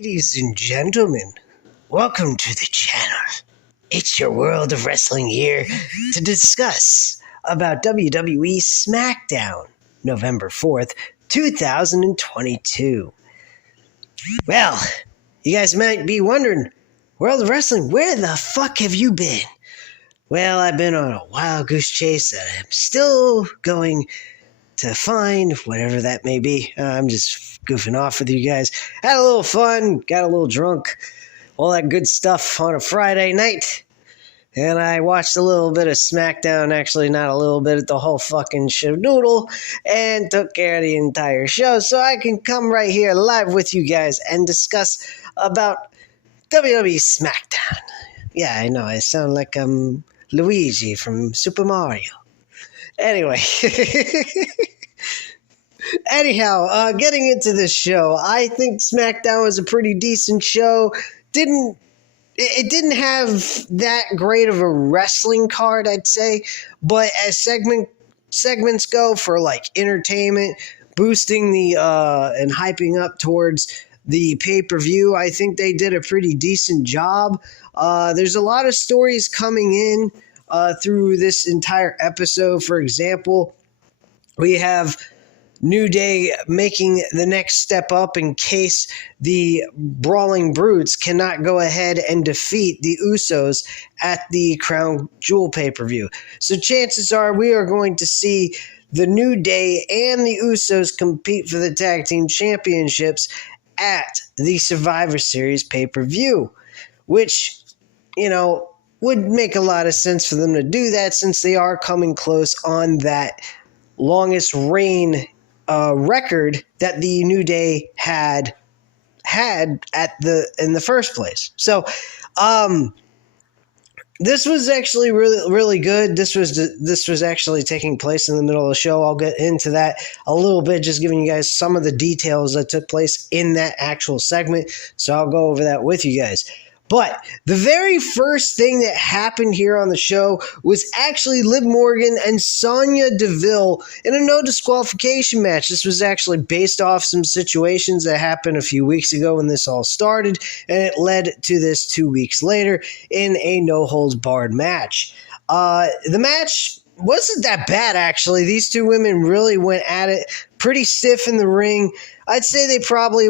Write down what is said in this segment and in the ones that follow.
Ladies and gentlemen, welcome to the channel. It's your world of wrestling here to discuss about WWE Smackdown, November 4th, 2022. Well, you guys might be wondering, World of Wrestling, where the fuck have you been? Well, I've been on a wild goose chase and I'm still going to find whatever that may be. I'm just goofing off with you guys. Had a little fun, got a little drunk, all that good stuff on a Friday night. And I watched a little bit of Smackdown, actually not a little bit, the whole fucking shinoodle, and took care of the entire show so I can come right here live with you guys and discuss about WWE Smackdown. Yeah, I know, I sound like I'm Luigi from Super Mario. Anyway, getting into this show, I think SmackDown was a pretty decent show. It didn't have that great of a wrestling card, I'd say, but as segments go for like entertainment, boosting the and hyping up towards the pay-per-view, I think they did a pretty decent job. There's a lot of stories coming in through this entire episode. For example, we have New Day making the next step up in case the Brawling Brutes cannot go ahead and defeat the Usos at the Crown Jewel pay-per-view. So chances are we are going to see the New Day and the Usos compete for the Tag Team Championships at the Survivor Series pay-per-view, which, would make a lot of sense for them to do that since they are coming close on that longest reign record that the New Day had in the first place. So this was actually really, really good. This was actually taking place in the middle of the show. I'll get into that a little bit, just giving you guys some of the details that took place in that actual segment. So I'll go over that with you guys. But the very first thing that happened here on the show was actually Liv Morgan and Sonya Deville in a no disqualification match. This was actually based off some situations that happened a few weeks ago when this all started, and it led to this 2 weeks later in a no holds barred match. The match wasn't that bad, actually. These two women really went at it pretty stiff in the ring. I'd say they probably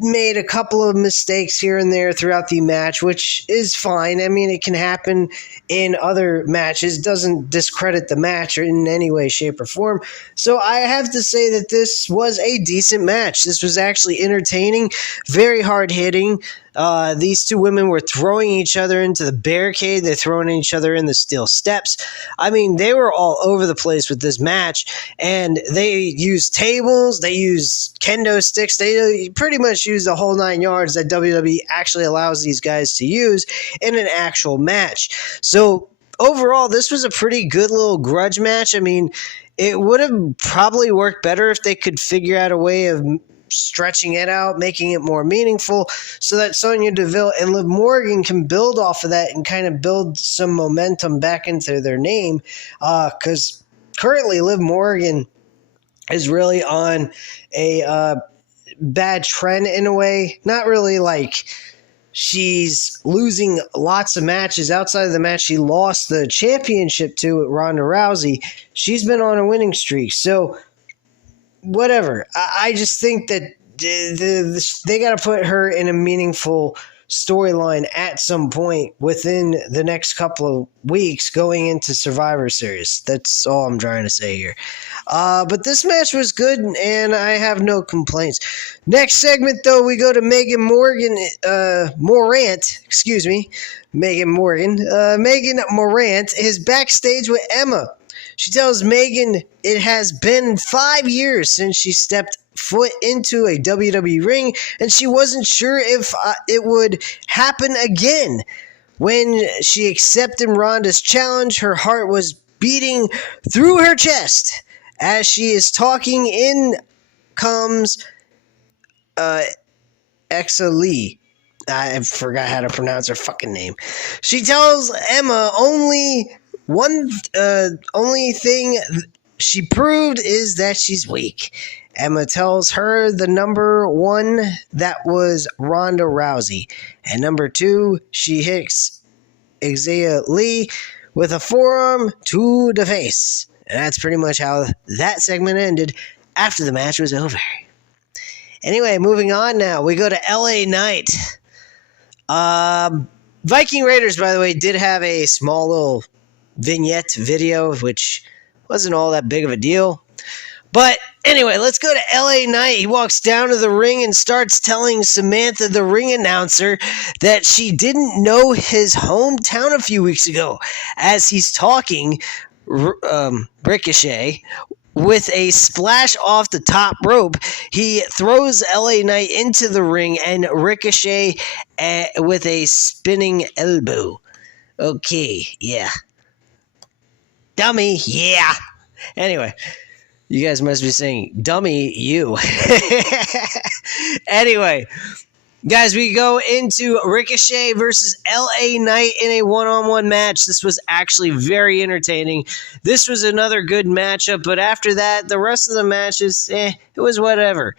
made a couple of mistakes here and there throughout the match, which is fine. I mean, it can happen in other matches. It doesn't discredit the match or in any way, shape, or form. So I have to say that this was a decent match. This was actually entertaining, very hard-hitting. These two women were throwing each other into the barricade. They're throwing each other in the steel steps. I mean, they were all over the place with this match, and they used tables, they used kendo sticks, they pretty much used the whole 9 yards that WWE actually allows these guys to use in an actual match. So overall, this was a pretty good little grudge match. I mean, it would have probably worked better if they could figure out a way of stretching it out, making it more meaningful so that Sonya Deville and Liv Morgan can build off of that and kind of build some momentum back into their name, because currently Liv Morgan is really on a bad trend in a way. Not really like she's losing lots of matches. Outside of the match she lost the championship to Ronda Rousey, she's been on a winning streak. So whatever. I just think that they got to put her in a meaningful storyline at some point within the next couple of weeks going into Survivor Series. That's all I'm trying to say here. But this match was good, and I have no complaints. Next segment, though, we go to Megan Morgan, Megan Morant is backstage with Emma. She tells Megan it has been 5 years since she stepped foot into a WWE ring, and she wasn't sure if it would happen again. When she accepted Ronda's challenge, her heart was beating through her chest. As she is talking, in comes Exa Lee. I forgot how to pronounce her fucking name. She tells Emma only thing she proved is that she's weak. Emma tells her the number one, that was Ronda Rousey. And number two, she hits Xia Li with a forearm to the face. And that's pretty much how that segment ended after the match was over. Anyway, moving on now. We go to LA Knight. Viking Raiders, by the way, did have a small little vignette video, which wasn't all that big of a deal. But anyway, let's go to LA Knight. He walks down to the ring and starts telling Samantha, the ring announcer, that she didn't know his hometown a few weeks ago. As he's talking, Ricochet, with a splash off the top rope, he throws LA Knight into the ring, and Ricochet with a spinning elbow. Okay, yeah. Dummy, yeah. Anyway, you guys must be saying, dummy, you. Anyway, guys, we go into Ricochet versus LA Knight in a one-on-one match. This was actually very entertaining. This was another good matchup, but after that, the rest of the matches, it was whatever.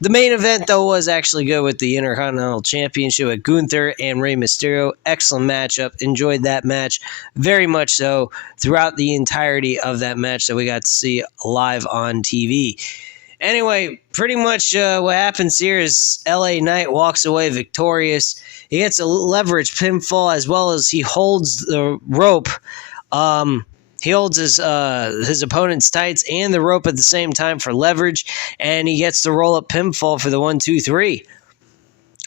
The main event, though, was actually good with the Intercontinental Championship with Gunther and Rey Mysterio. Excellent matchup. Enjoyed that match very much so throughout the entirety of that match that we got to see live on TV. Anyway, pretty much what happens here is LA Knight walks away victorious. He gets a leverage pinfall as well as he holds the rope. He holds his opponent's tights and the rope at the same time for leverage, and he gets the roll-up pinfall for the 1-2-3.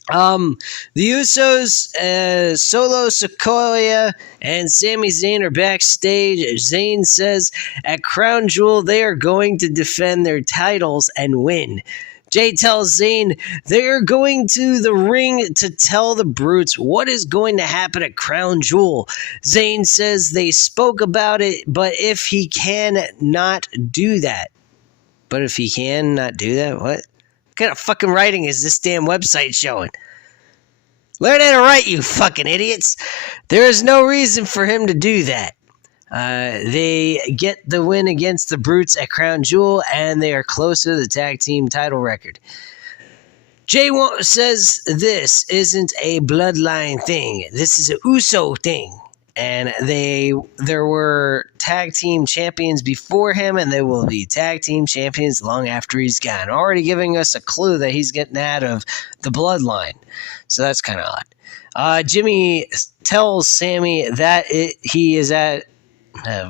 The Usos, Solo Sikoa, and Sami Zayn are backstage. Zayn says at Crown Jewel they are going to defend their titles and win. Jay tells Zayn they're going to the ring to tell the Brutes what is going to happen at Crown Jewel. Zayn says they spoke about it, but if he can not do that. But if he can not do that, what? What kind of fucking writing is this damn website showing? Learn how to write, you fucking idiots. There is no reason for him to do that. They get the win against the Brutes at Crown Jewel, and they are close to the tag team title record. Jay says this isn't a bloodline thing. This is a Uso thing. And there were tag team champions before him, and they will be tag team champions long after he's gone. Already giving us a clue that he's getting out of the bloodline. So that's kind of odd. Jimmy tells Sammy that he is at...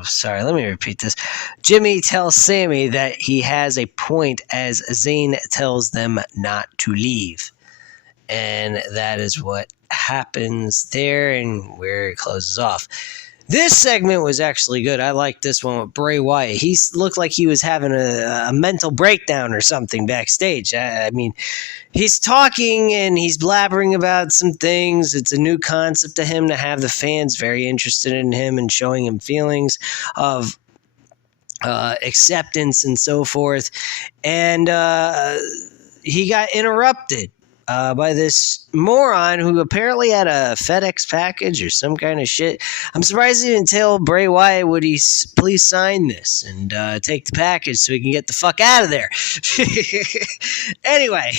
sorry, let me repeat this. Jimmy tells Sammy that he has a point as Zayn tells them not to leave. And that is what happens there and where it closes off. This segment was actually good. I liked this one with Bray Wyatt. He looked like he was having a mental breakdown or something backstage. I mean, he's talking and he's blabbering about some things. It's a new concept to him to have the fans very interested in him and showing him feelings of acceptance and so forth. And he got interrupted by this moron who apparently had a FedEx package or some kind of shit. I'm surprised he didn't tell Bray Wyatt, would he please sign this and take the package so he can get the fuck out of there. Anyway,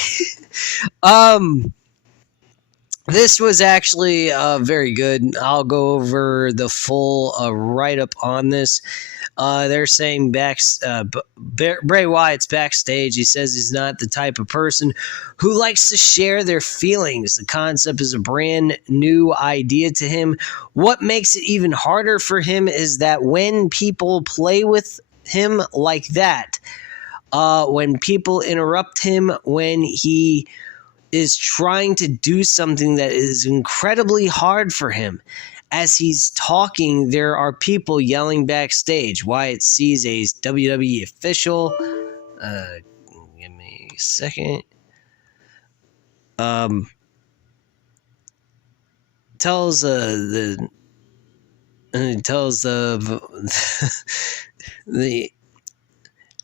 this was actually very good. I'll go over the full write-up on this. They're saying Bray Wyatt's backstage. He says he's not the type of person who likes to share their feelings. The concept is a brand new idea to him. What makes it even harder for him is that when people play with him like that, when people interrupt him, when he is trying to do something that is incredibly hard for him, as he's talking, there are people yelling backstage. Wyatt sees a WWE official. Give me a second. Tells the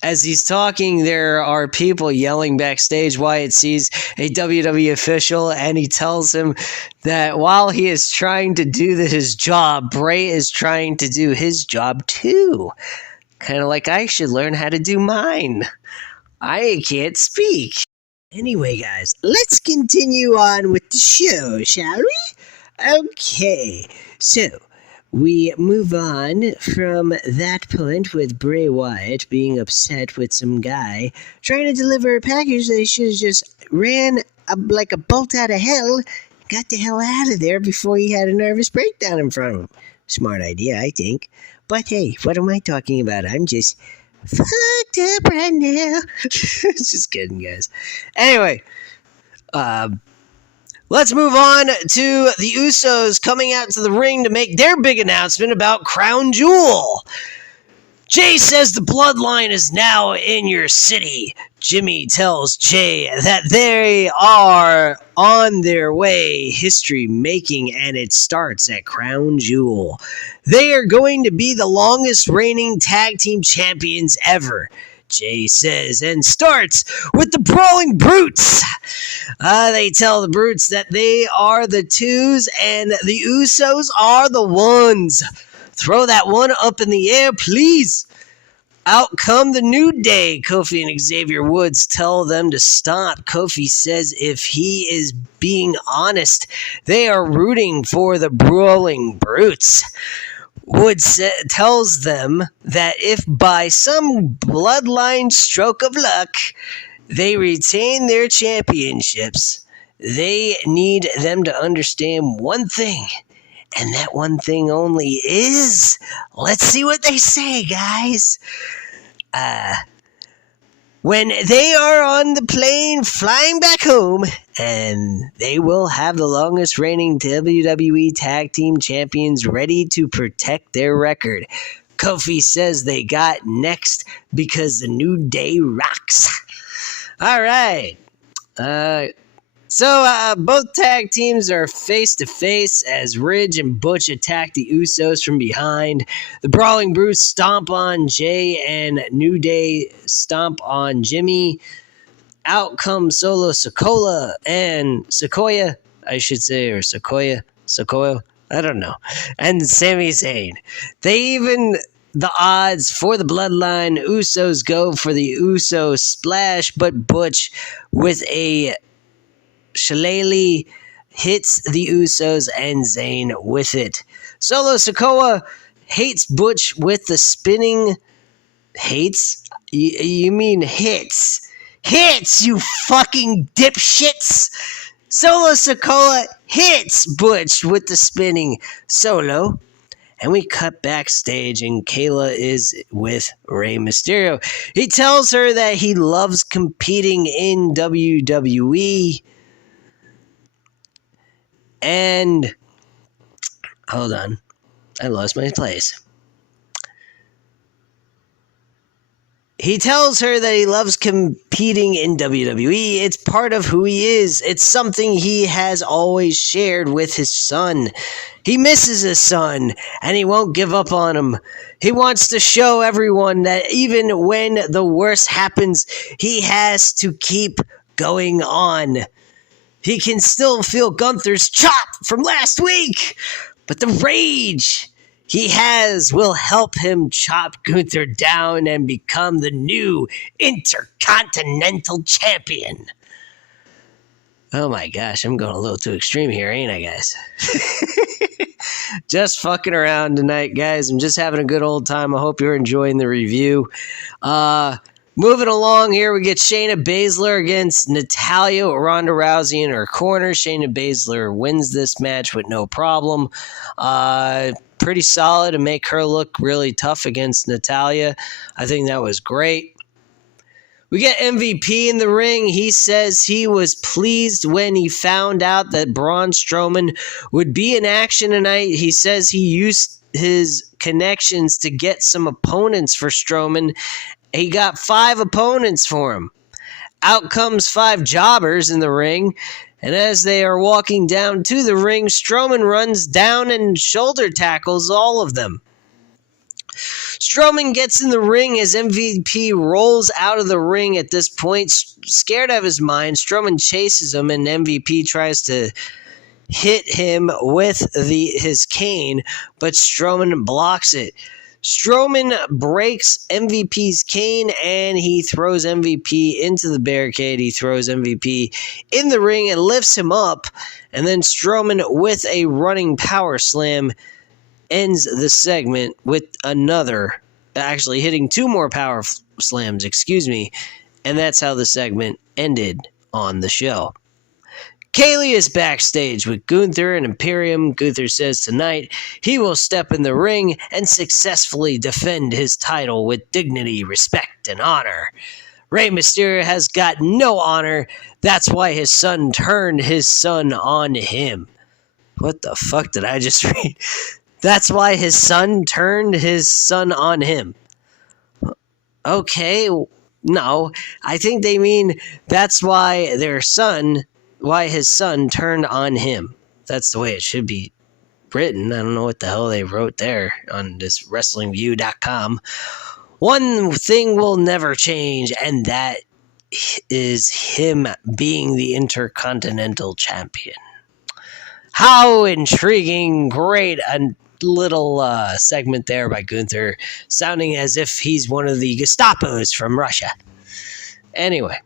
as he's talking, there are people yelling backstage. Wyatt sees a WWE official, and he tells him that while he is trying to do his job, Bray is trying to do his job too. Kind of like I should learn how to do mine. I can't speak. Anyway, guys, let's continue on with the show, shall we? Okay, so we move on from that point with Bray Wyatt being upset with some guy trying to deliver a package that he should have just ran like a bolt out of hell, got the hell out of there before he had a nervous breakdown in front of him. Smart idea, I think. But hey, what am I talking about? I'm just fucked up right now. Just kidding, guys. Anyway, let's move on to the Usos coming out to the ring to make their big announcement about Crown Jewel. Jay says the bloodline is now in your city. Jimmy tells Jay that they are on their way history making, and it starts at Crown Jewel. They are going to be the longest reigning tag team champions ever, Jay says, and starts with the Brawling Brutes. They tell the Brutes that they are the twos and the Usos are the ones. Throw that one up in the air, please. Out come the New Day. Kofi and Xavier Woods tell them to stop. Kofi says if he is being honest, they are rooting for the Brawling Brutes. Woods tells them that if by some bloodline stroke of luck they retain their championships, they need them to understand one thing. And that one thing only is, let's see what they say, guys. When they are on the plane flying back home, and they will have the longest reigning WWE Tag Team Champions ready to protect their record. Kofi says they got next because the New Day rocks. All right. So both tag teams are face-to-face as Ridge and Butch attack the Usos from behind. The Brawling Brutes stomp on Jay and New Day stomp on Jimmy. Out come Solo Sikoa and Sequoia, I should say, or Sequoia, I don't know, and Sami Zayn. They even the odds for the bloodline. Usos go for the Uso splash, but Butch with a shillelagh hits the Usos and Zayn with it. Solo Sikoa hates Butch with the spinning... Hates? You mean hits. Hits, you fucking dipshits! Solo Sikoa hits Butch with the spinning Solo. And we cut backstage and Kayla is with Rey Mysterio. He tells her that he loves competing in WWE. And, hold on, I lost my place. He tells her that he loves competing in WWE. It's part of who he is. It's something he has always shared with his son. He misses his son, and he won't give up on him. He wants to show everyone that even when the worst happens, he has to keep going on. He can still feel Gunther's chop from last week, but the rage he has will help him chop Gunther down and become the new Intercontinental Champion. Oh my gosh, I'm going a little too extreme here, ain't I, guys? Just fucking around tonight, guys. I'm just having a good old time. I hope you're enjoying the review. Moving along here, we get Shayna Baszler against Natalya with Ronda Rousey in her corner. Shayna Baszler wins this match with no problem. Pretty solid to make her look really tough against Natalya. I think that was great. We get MVP in the ring. He says he was pleased when he found out that Braun Strowman would be in action tonight. He says he used his connections to get some opponents for Strowman. He got 5 opponents for him. Out comes 5 jobbers in the ring, and as they are walking down to the ring, Strowman runs down and shoulder tackles all of them. Strowman gets in the ring as MVP rolls out of the ring at this point, scared out of his mind. Strowman chases him, and MVP tries to hit him with his cane, but Strowman blocks it. Strowman breaks MVP's cane and he throws MVP into the barricade. He throws MVP in the ring and lifts him up. And then Strowman, with a running power slam, ends the segment with another, actually hitting 2 more power slams, and that's how the segment ended on the show. Kaylee is backstage with Gunther and Imperium. Gunther says tonight he will step in the ring and successfully defend his title with dignity, respect, and honor. Rey Mysterio has got no honor. That's why his son turned his son on him. What the fuck did I just read? That's why his son turned his son on him. Okay, no. I think they mean that's why his son turned on him. That's the way it should be written. I don't know what the hell they wrote there on this WrestlingView.com. One thing will never change, and that is him being the Intercontinental Champion. How intriguing. Great. A little segment there by Gunther, sounding as if he's one of the Gestapos from Russia. Anyway,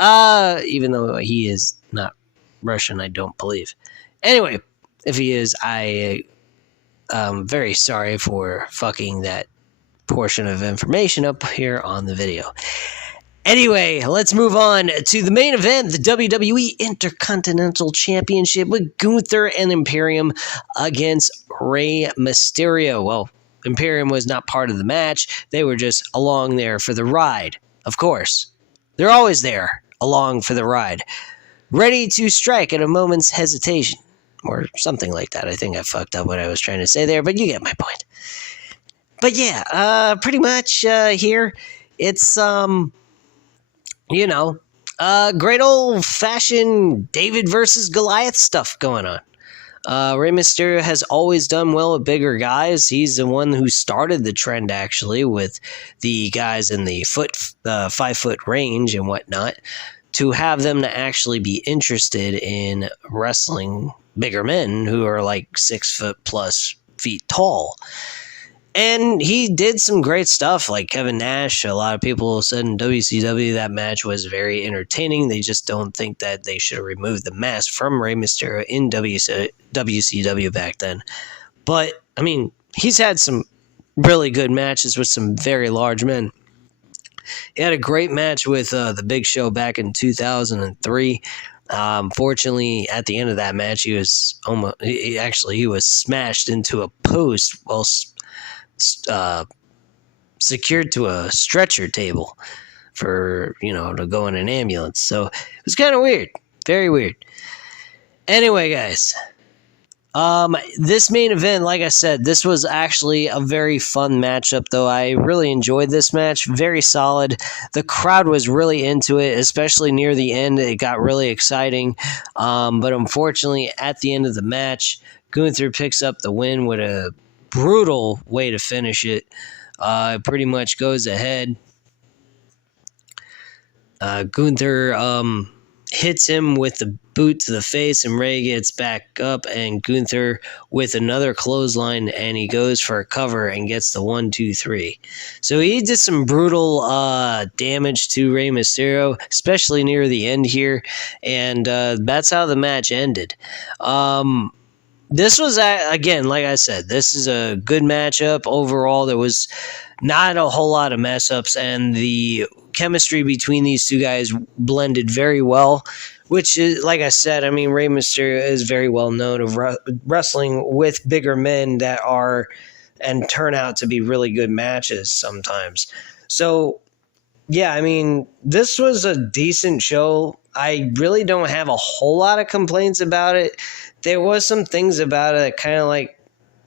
even though he is not Russian, I don't believe. Anyway, if he is, I am very sorry for fucking that portion of information up here on the video. Anyway, let's move on to the main event, the WWE Intercontinental Championship with Gunther and Imperium against Rey Mysterio. Well, Imperium was not part of the match. They were just along there for the ride. Of course. They're always there, along for the ride. Ready to strike at a moment's hesitation. Or something like that. I think I fucked up what I was trying to say there, but you get my point. But yeah, pretty much here, it's, great old-fashioned David versus Goliath stuff going on. Rey Mysterio has always done well with bigger guys. He's the one who started the trend, actually, with the guys in the 5-foot range and whatnot, to have them to actually be interested in wrestling bigger men who are like 6 foot plus feet tall. And he did some great stuff, like Kevin Nash. A lot of people said in WCW that match was very entertaining. They just don't think that they should have removed the mask from Rey Mysterio in WCW back then. But, I mean, he's had some really good matches with some very large men. He had a great match with the Big Show back in 2003. Fortunately, at the end of that match, he was smashed into a post while secured to a stretcher table for, to go in an ambulance. So it was kind of weird. Very weird. Anyway, guys, this main event, like I said, this was actually a very fun matchup, though. I really enjoyed this match. Very solid. The crowd was really into it, especially near the end. It got really exciting. But unfortunately, at the end of the match, Gunther picks up the win with a brutal way to finish it. It pretty much goes ahead. Gunther hits him with the boot to the face, and Rey gets back up, and Gunther with another clothesline, and he goes for a cover and gets the 1, 2, 3. So he did some brutal damage to Rey Mysterio, especially near the end here, and that's how the match ended. This was, again, like I said, this is a good matchup. Overall, there was not a whole lot of mess-ups, and the chemistry between these two guys blended very well, which is, like I said, I mean, Rey Mysterio is very well known of wrestling with bigger men that are and turn out to be really good matches sometimes. So, yeah, I mean, this was a decent show. I really don't have a whole lot of complaints about it. There was some things about it that kind of like,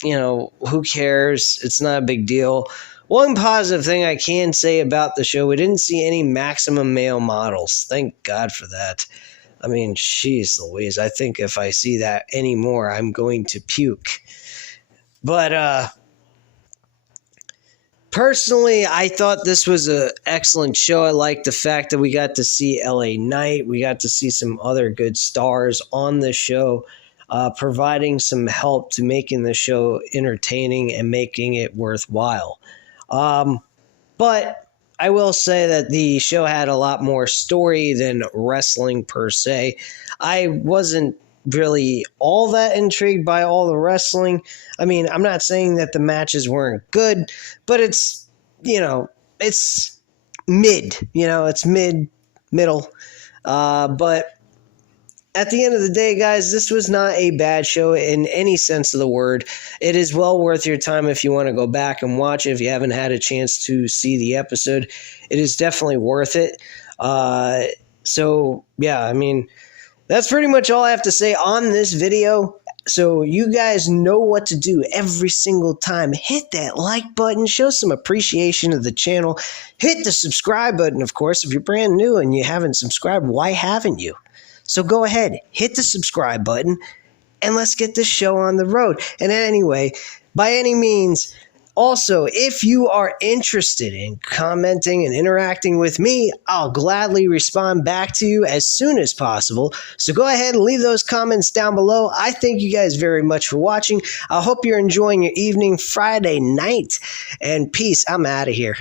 who cares? It's not a big deal. One positive thing I can say about the show, we didn't see any maximum male models. Thank God for that. I mean, jeez Louise, I think if I see that anymore, I'm going to puke. But, personally, I thought this was an excellent show. I liked the fact that we got to see LA Knight. We got to see some other good stars on the show. providing some help to making the show entertaining and making it worthwhile. But I will say that the show had a lot more story than wrestling per se. I wasn't really all that intrigued by all the wrestling. I mean, I'm not saying that the matches weren't good, but it's, it's mid, it's middle. But at the end of the day, guys, this was not a bad show in any sense of the word. It is well worth your time if you want to go back and watch it. If you haven't had a chance to see the episode, it is definitely worth it. So, yeah, I mean, that's pretty much all I have to say on this video. So you guys know what to do every single time. Hit that like button, show some appreciation of the channel. Hit the subscribe button, of course. If you're brand new and you haven't subscribed, why haven't you? So go ahead, hit the subscribe button, and let's get this show on the road. And anyway, by any means, also, if you are interested in commenting and interacting with me, I'll gladly respond back to you as soon as possible. So go ahead and leave those comments down below. I thank you guys very much for watching. I hope you're enjoying your evening Friday night. And peace. I'm out of here.